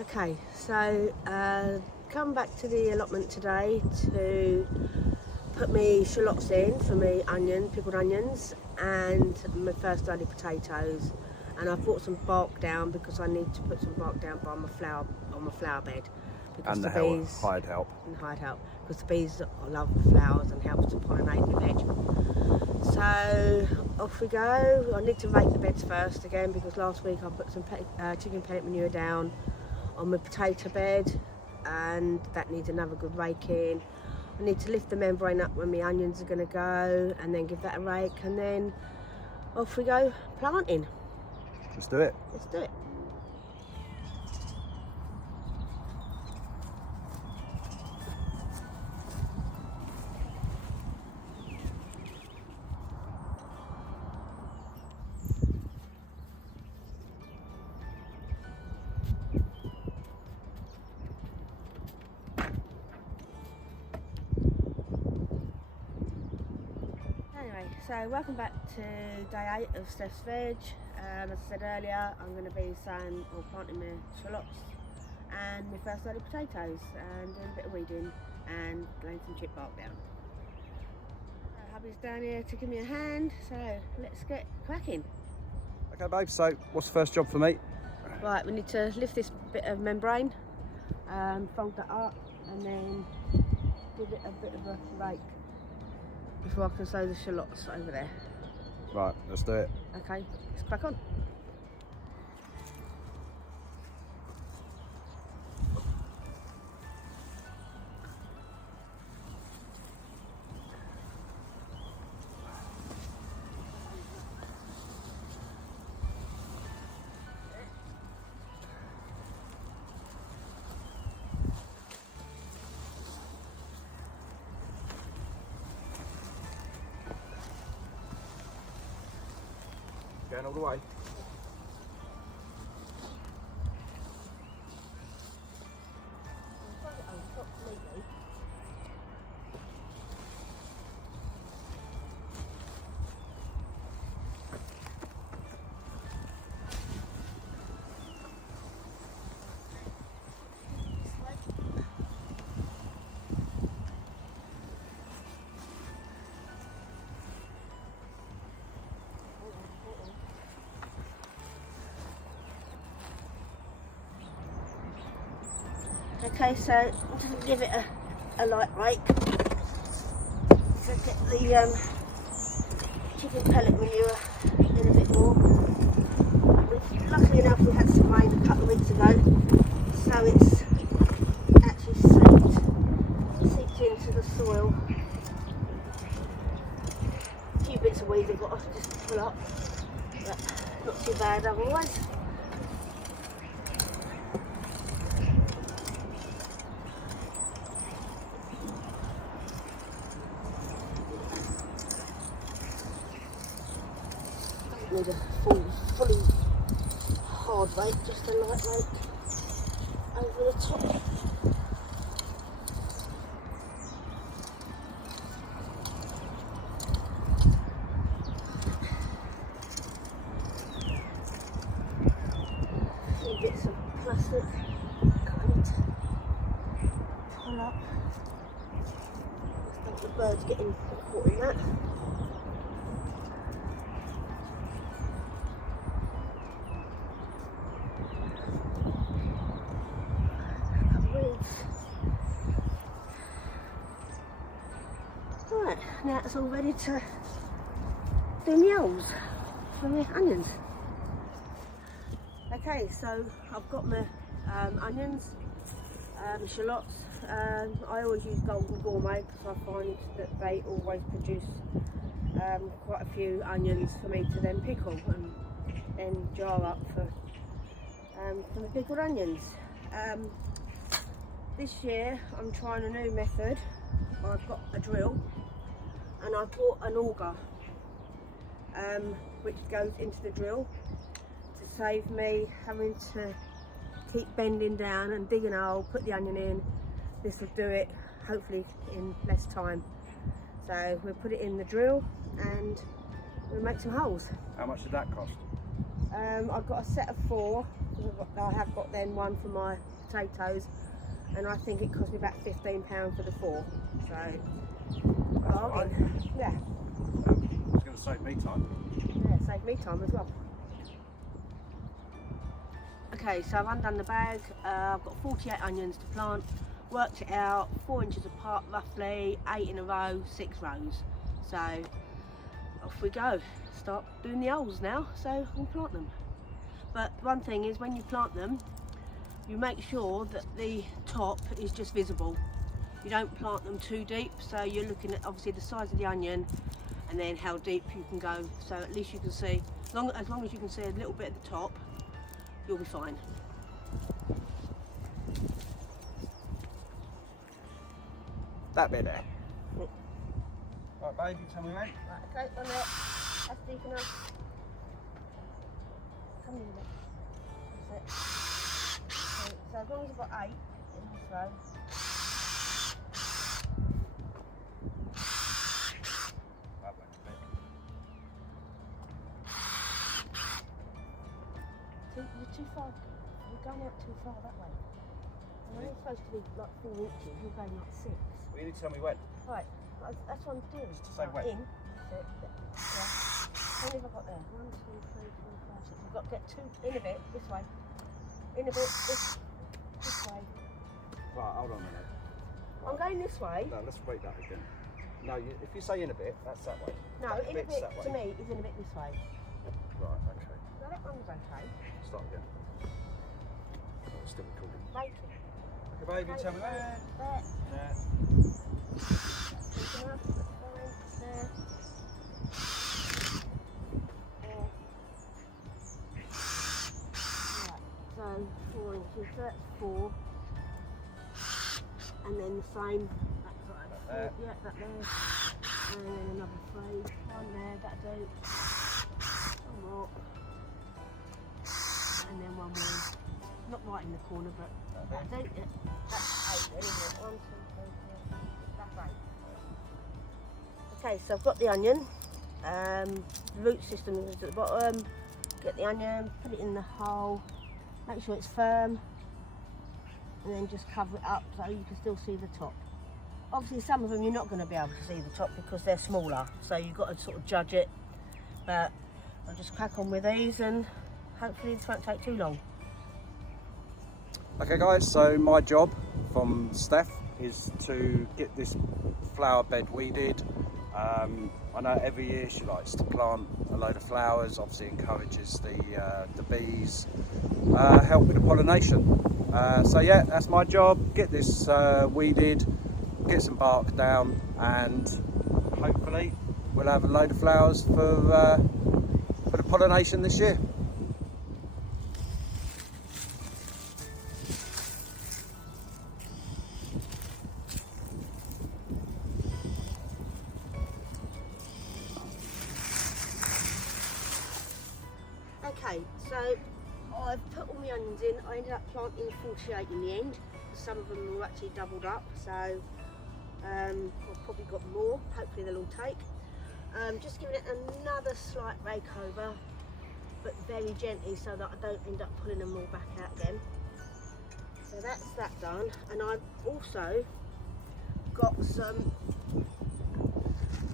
Okay, so come back to the allotment today to put me shallots in for me pickled onions, and my first early potatoes. And I've brought some bark down because I need to put some bark down by my flower bed. Because And the the bees hide help. and hide help because the bees love the flowers and helps to pollinate the veg. So off we go. I need to rake the beds first again because last week I put some chicken pellet manure down on my potato bed, and that needs another good raking. I need to lift the membrane up when my onions are going to go, and then give that a rake, and then off we go planting. Let's do it. Let's do it. Anyway, so welcome back to day 8 of Steph's Veg. As I said earlier, I'm going to be planting my shallots and my first early potatoes and doing a bit of weeding and laying some chip bark down. Hubby's down here to give me a hand, so let's get cracking. Okay, babe, so what's the first job for me? Right, we need to lift this bit of membrane, fold that up, and then give it a bit of a rake before I can sow the shallots over there. Right, let's do it. Okay, let's crack on. Going all the way. Okay, so I'm just going to give it a light rake to get the chicken pellet manure in a bit more. Luckily enough we had some rain a couple of weeks ago, so it's actually seeped into the soil. A few bits of weeds I've got to just pull up, but not too bad otherwise. Need a fully hard rake, just a light rake over the top. A few bits of plastic kind of pull up. Stop the birds getting caught in that. Right, now it's all ready to do my holes for my onions. Okay, so I've got my onions, shallots. I always use Golden Gourmet because I find that they always produce quite a few onions for me to then pickle and then jar up for the pickled onions. This year I'm trying a new method. I've got a drill and I've bought an auger which goes into the drill to save me having to keep bending down and digging a hole, put the onion in. This will do it hopefully in less time. So we'll put it in the drill and we'll make some holes. How much did that cost? I've got a set of 4 I have got then one for my potatoes, and I think it cost me about £15 for the 4. So, bargain. Yeah. It's going to save me time. Yeah, save me time as well. Okay, so I've undone the bag. I've got 48 onions to plant. Worked it out, 4 inches apart roughly, 8 in a row, 6 rows. So off we go. Start doing the holes now, so we'll plant them. But one thing is, when you plant them, you make sure that the top is just visible. You don't plant them too deep, so you're looking at obviously the size of the onion and then how deep you can go. So at least you can see, as long as you can see a little bit at the top, you'll be fine. That bit there. Right, babe, you tell me when. Right, okay, on there. That's deep enough. Come in a bit. That's it. Okay, so as long as you've got 8 in this row. That went a bit. You're too far. You're going out too far that way. And when it's supposed to be like 4 inches, you're going like 6. Well, you need to tell me when. Right, that's what I'm doing. Just to say when. In. That's it. Yeah. How many have I got there? 1, 2, 3, 4, 5, 6. I've got to get 2 in a bit this way. In a bit this way. Right, hold on a minute. I'm going this way. No, let's wait that again. No, if you say in a bit, that's that way. No, That in a bit's bit that to way. me is in a bit this way. Right, okay. Now that one was okay. Start again. Oh, it's still recording. Make it. Okay, babe, you tell me when. There. Yeah. That's enough. That's fine. There. There. Right. So 4 inches. That's 4. And then the same. That's right. That there. Yeah, that there. And then another 3. One there. That'll do. One more. And then one more. Not right in the corner, but that's 8. Yeah. That's 8 then, isn't it? 1, 2, 3, 4. That's 8. Okay, so I've got the onion. The root system is at the bottom. Get the onion, put it in the hole, make sure it's firm, and then just cover it up so you can still see the top. Obviously some of them you're not going to be able to see the top because they're smaller, so you've got to sort of judge it, but I'll just crack on with these and hopefully this won't take too long. Okay guys, so my job from Steph is to get this flower bed weeded. I know every year she likes to plant a load of flowers, obviously encourages the bees, help with the pollination. So yeah, that's my job, get this weeded, get some bark down, and hopefully we'll have a load of flowers for the pollination this year. Okay, so I've put all my onions in. I ended up planting 48 in the end. Some of them were actually doubled up, so I've probably got more. Hopefully they'll all take. Just giving it another slight rake over, but very gently so that I don't end up pulling them all back out again. So that's that done, and I've also got some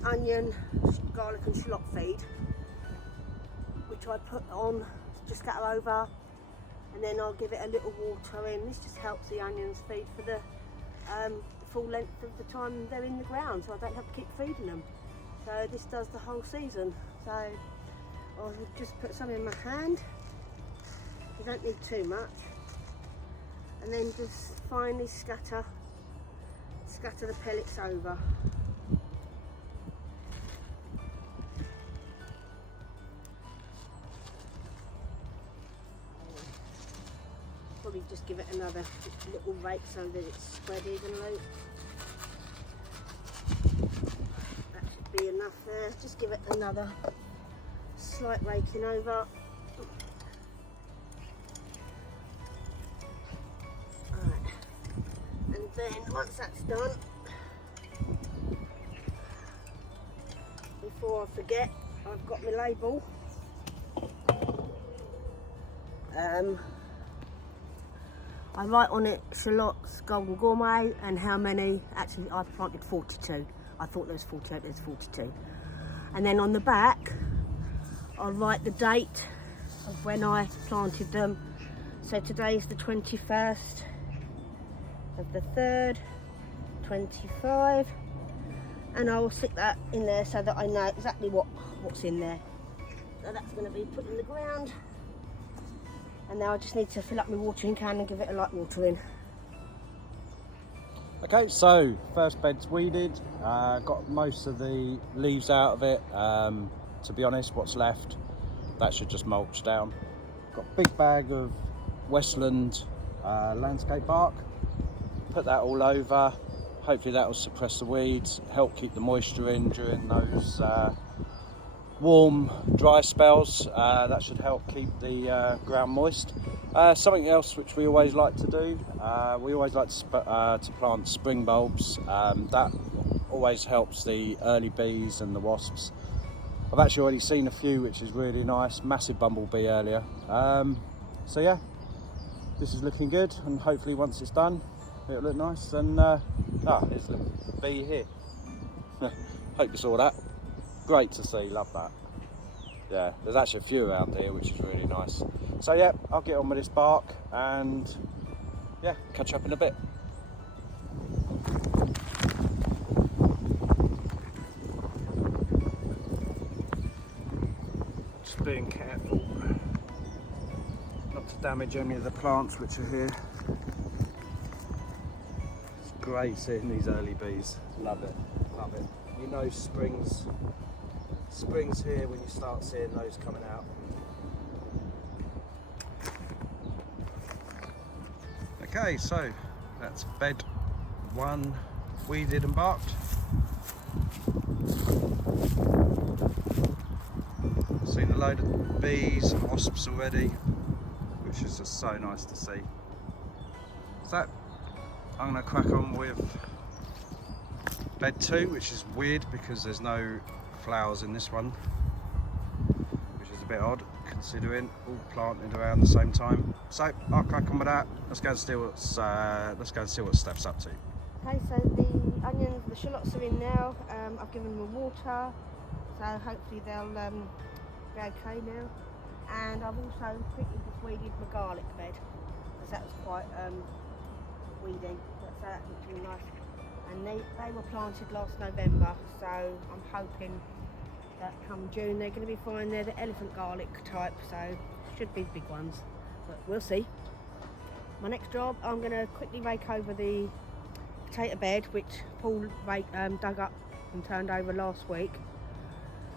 onion, garlic and shallot feed, which I put on, just scatter over, and then I'll give it a little water in. This just helps the onions feed for the full length of the time they're in the ground, so I don't have to keep feeding them. So this does the whole season. So I'll just put some in my hand. You don't need too much. And then just finely scatter the pellets over. Probably just give it another little rake so that it's spread evenly. That should be enough there. Just give it another slight raking over. Alright. And then once that's done, before I forget, I've got my label. I write on it shallots, golden gourmet, and how many. Actually, I've planted 42. I thought there was 48, there's 42. And then on the back, I'll write the date of when I planted them. So today is the 21st of the 3rd, 25. And I will stick that in there so that I know exactly what's in there. So that's going to be put in the ground. And now I just need to fill up my watering can and give it a light watering. Okay, so first bed's weeded, got most of the leaves out of it. To be honest, what's left, that should just mulch down. Got a big bag of Westland landscape bark, put that all over. Hopefully that will suppress the weeds, help keep the moisture in during those warm, dry spells. That should help keep the ground moist. Something else which we always like to do, we always like to plant spring bulbs. That always helps the early bees and the wasps. I've actually already seen a few, which is really nice. Massive bumblebee earlier. So yeah, this is looking good, and hopefully once it's done, it'll look nice. And here's the bee here. Hope you saw that. Great to see, love that. Yeah, there's actually a few around here, which is really nice. So yeah, I'll get on with this bark and yeah, catch up in a bit. Just being careful not to damage any of the plants which are here. It's great seeing these early bees. Love it, love it. You know spring's here when you start seeing those coming out. Okay, so that's bed 1 weeded and barked. Seen a load of bees and wasps already, which is just so nice to see. So I'm going to crack on with bed 2, which is weird because there's no flowers in this one, which is a bit odd considering all planted around the same time. So I'll crack on with that. Let's go and see what Steph's up to. Okay, so the onions, the shallots are in now. I've given them water, so hopefully they'll be okay now. And I've also quickly just weeded my garlic bed because that was quite weedy. So that looks really nice. And they were planted last November, so I'm hoping that come June they're going to be fine. They're the elephant garlic type, so should be the big ones, but we'll see. My next job, I'm going to quickly rake over the potato bed, which Paul dug up and turned over last week.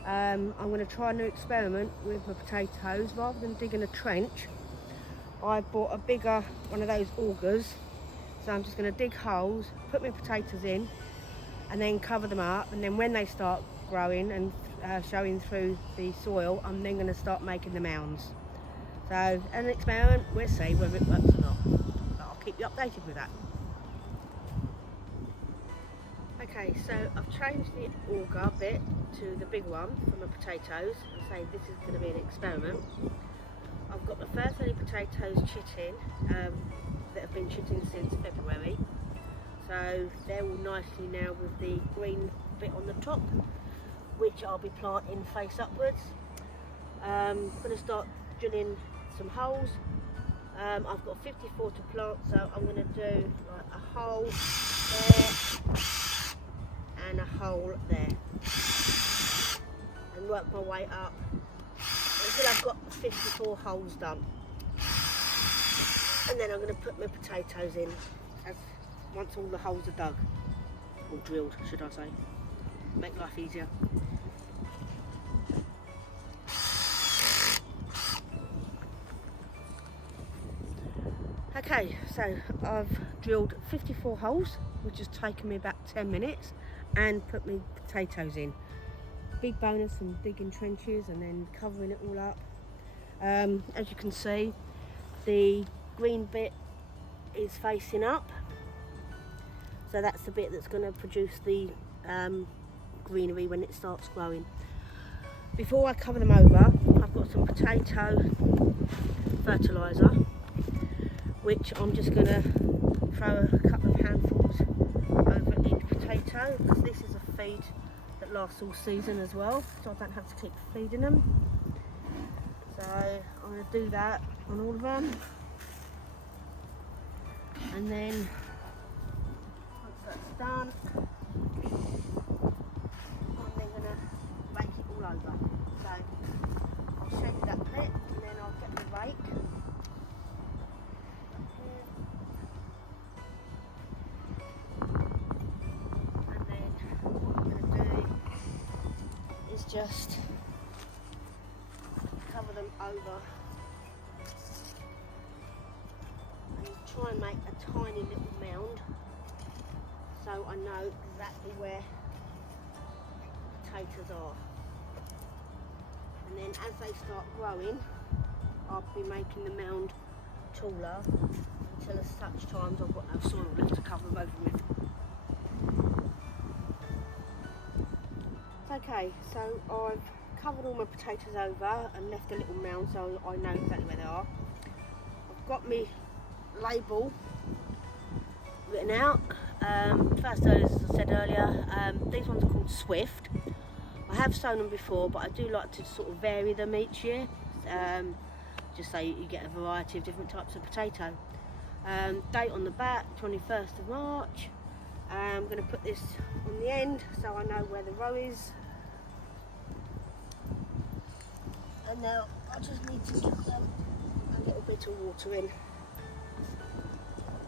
I'm going to try a new experiment with my potatoes. Rather than digging a trench, I bought a bigger one of those augers. So I'm just going to dig holes, put my potatoes in, and then cover them up. And then when they start growing and showing through the soil, I'm then going to start making the mounds. So, as an experiment, we'll see whether it works or not. But I'll keep you updated with that. Okay, so I've changed the auger bit to the big one for my potatoes. And say this is going to be an experiment. I've got my first early potatoes chitting. That have been chitting since February, so they're all nicely now with the green bit on the top, which I'll be planting face upwards. I'm going to start drilling some holes. I've got 54 to plant, so I'm going to do like a hole there and a hole there, and work my way up until I've got 54 holes done. And then I'm going to put my potatoes in once all the holes are dug, or drilled should I say, make life easier. Okay, so I've drilled 54 holes, which has taken me about 10 minutes, and put my potatoes in. Big bonus from digging trenches and then covering it all up. As you can see, the green bit is facing up, so that's the bit that's going to produce the greenery when it starts growing. Before I cover them over, I've got some potato fertiliser, which I'm just going to throw a couple of handfuls over each potato, because this is a feed that lasts all season as well, so I don't have to keep feeding them. So I'm going to do that on all of them, and then once that's done, I'm then going to rake it all over. So I'll show you that bit, and then I'll get the rake. And then what I'm going to do is just cover them over and try and make a tiny little mound, so I know exactly where the potatoes are. And then as they start growing, I'll be making the mound taller until as such times I've got no soil left to cover them over with. Okay, so I've covered all my potatoes over and left a little mound so I know exactly where they are. I've got my label written out. First, as I said earlier, these ones are called Swift. I have sown them before, but I do like to sort of vary them each year, just so you get a variety of different types of potato. Date on the back, 21st of March. I'm going to put this on the end so I know where the row is. And now I just need to give them a little bit of water in.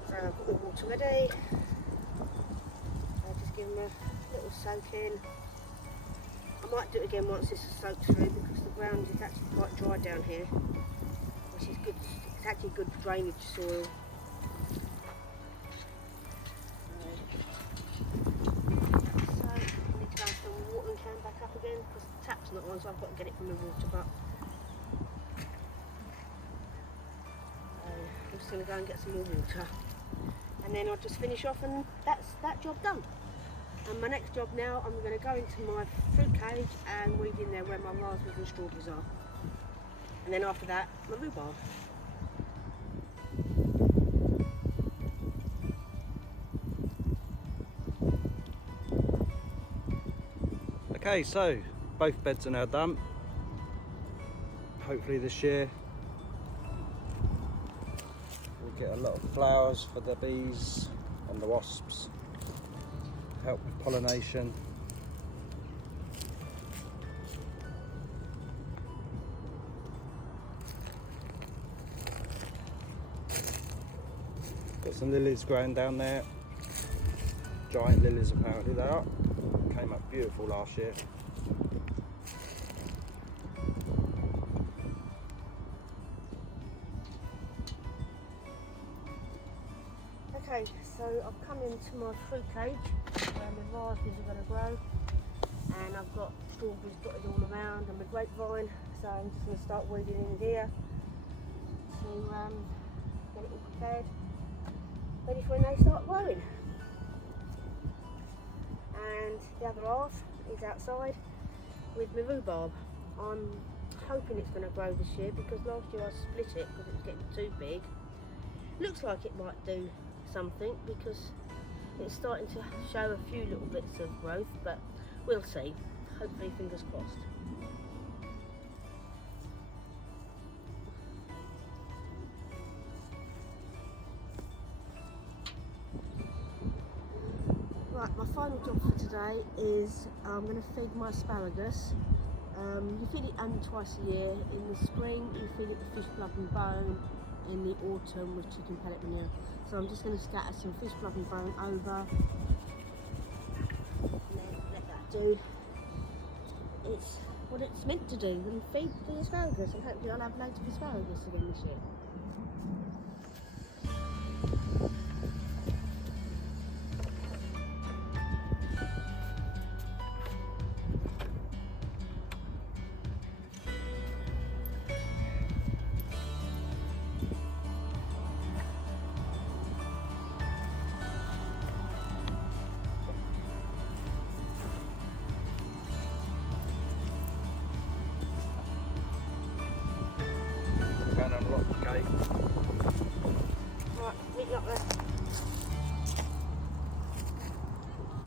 So I've got the water ready. I'll just give them a little soak in. I might do it again once this is soaked through, because the ground is actually quite dry down here, which is good. It's actually good drainage soil. So I need to go and fill the watering can back up again, because the tap's not on, so I've got to get it from the water butt. I'm just going to go and get some more water, and then I'll just finish off, and that's that job done. And my next job now, I'm going to go into my fruit cage and weed in there where my raspberries and strawberries are, and then after that my rhubarb. Okay, so both beds are now done. Hopefully this year we'll get a lot of flowers for the bees and the wasps, help with pollination. Got some lilies growing down there, giant lilies apparently they are. Came up beautiful last year. Okay, so I've come into my fruit cage where my raspberries are going to grow, and I've got strawberries dotted all around and my grapevine, so I'm just going to start weeding in here to get it all prepared, ready for when they start growing. And the other half is outside with my rhubarb. I'm hoping it's going to grow this year, because last year I split it because it was getting too big. Looks like it might do something, because it's starting to show a few little bits of growth, but we'll see. Hopefully, fingers crossed. Right, my final job for today is I'm going to feed my asparagus. You feed it only twice a year. In the spring you feed it the fish blood and bone, in the autumn with chicken pellet manure. So I'm just going to scatter some fish blood and bone over, and then let that do it's what it's meant to do, and feed the asparagus, and hopefully I'll have loads of asparagus again this year. Going to unlock the gate.